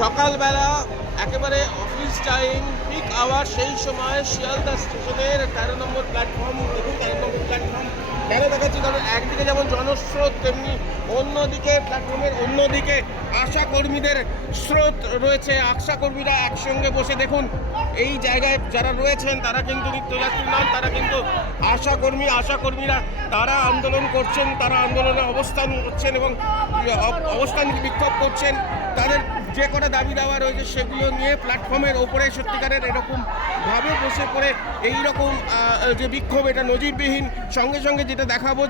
সকালবেলা একেবারে office time peak hour, সেই সময় শিয়ালদা স্টেশনের 13 নম্বর প্ল্যাটফর্ম। দেখুন 13 নম্বর প্ল্যাটফর্ম কেন দেখাচ্ছি, কারণ একদিকে যেমন জনস্রোত, তেমনি অন্যদিকে প্ল্যাটফর্মের অন্যদিকে আশাকর্মীদের স্রোত রয়েছে। আশাকর্মীরা একসঙ্গে বসে, দেখুন এই জায়গায় যারা রয়েছেন তারা কিন্তু নিত্যযাত্রী নন, তারা কিন্তু আশাকর্মীরা তারা আন্দোলন করছেন, তারা আন্দোলনে অবস্থান করছেন এবং অবস্থান বিক্ষোভ করছেন। তাদের যে কটা দাবি দেওয়া রয়েছে সেগুলো নিয়ে প্ল্যাটফর্মের ওপরে সত্যিকারের এরকমভাবে বসে পড়ে এইরকম যে বিক্ষোভ, এটা নজিরবিহীন। সঙ্গে সঙ্গে যেটা দেখাবো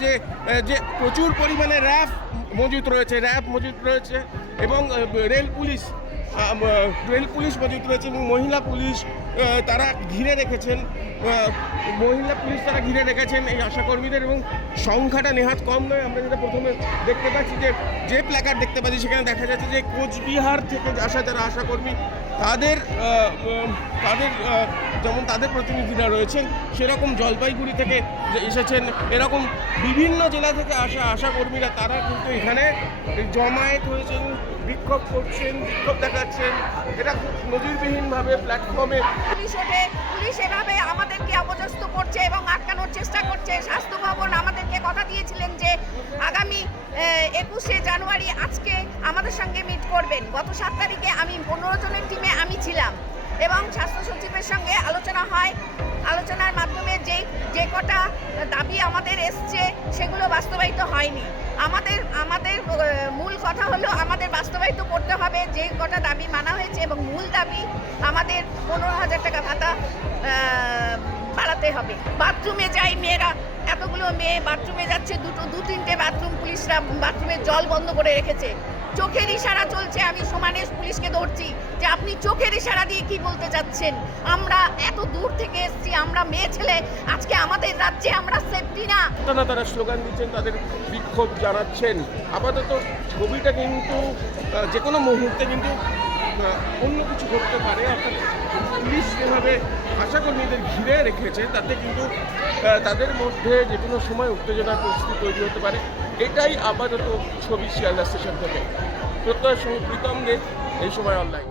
যে প্রচুর পরিমাণে র্যাব মজুত রয়েছে এবং রেল পুলিশ মজুত রয়েছে এবং মহিলা পুলিশ তারা ঘিরে রেখেছেন এই আশাকর্মীদের, এবং সংখ্যাটা নেহাত কম নয়। আমরা যেটা প্রথমে দেখতে পাচ্ছি যে প্ল্যাকার্ড দেখতে পাচ্ছি, সেখানে দেখা যাচ্ছে যে কোচবিহার থেকে আসা যারা আশাকর্মী তাদের যেমন তাদের প্রতিনিধিরা রয়েছেন, সেরকম জলপাইগুড়ি থেকে এসেছেন, এরকম বিভিন্ন জেলা থেকে আসা আশাকর্মীরা তারা কিন্তু এখানে জমায়েত হয়েছেন, বিক্ষোভ দেখাচ্ছেন। এটা খুব নজিরবিহীনভাবে প্ল্যাটফর্মে পুলিশ এভাবে আমাদেরকে অপদস্থ করছে এবং আটকানোর চেষ্টা করছে। স্বাস্থ্য ভবন আমাদেরকে কথা দিয়েছিলেন যে আগামী 21শে জানুয়ারি আজকে আমাদের সঙ্গে মিট করবেন। গত 7 তারিখে আমি 15 জনের টিমে আমি ছিলাম এবং স্বাস্থ্য সচিবের সঙ্গে আলোচনা হয়। আলোচনার মাধ্যমে যে কটা দাবি আমাদের এসছে সেগুলো বাস্তবায়িত হয়নি। আমাদের মূল কথা হলো আমাদের বাস্তবায়িত করতে হবে যে কটা দাবি মানা হয়েছে, এবং মূল দাবি আমাদের 15,000 টাকা ভাতা বাড়াতে হবে। বাথরুমে যাই মেয়েরা, এতগুলো মেয়ে বাথরুমে যাচ্ছে, 2-3টে বাথরুম পুলিশরা বাথরুমের জল বন্ধ করে রেখেছে। চোখের ইশারা চলছে, আমি সমানে পুলিশকে ধরছি যে আপনি চোখের ইশারা দিয়ে কি বলতে চাচ্ছেন? আমরা এত দূর থেকে এসেছি, আমরা মেয়ে ছেলে, আজকে আমাদের রাজ্যে আমরা সেফটি না। তারা স্লোগান দিচ্ছেন, তাদের বিক্ষোভ জানাচ্ছেন। আপাতত ছবিটা কিন্তু যে কোনো মুহূর্তে কিন্তু অন্য কিছু ঘটতে পারে। অর্থাৎ পুলিশ যেভাবে আশাকর্মীদের ঘিরে রেখেছে, তাতে কিন্তু তাদের মধ্যে যে কোনো সময় উত্তেজনার পরিস্থিতি তৈরি হতে পারে। এটাই আপাতত ছবি শিয়ালদা স্টেশন থেকে। প্রত্যয়ের সঙ্গে প্রীতম দে, এই সময় অনলাইন।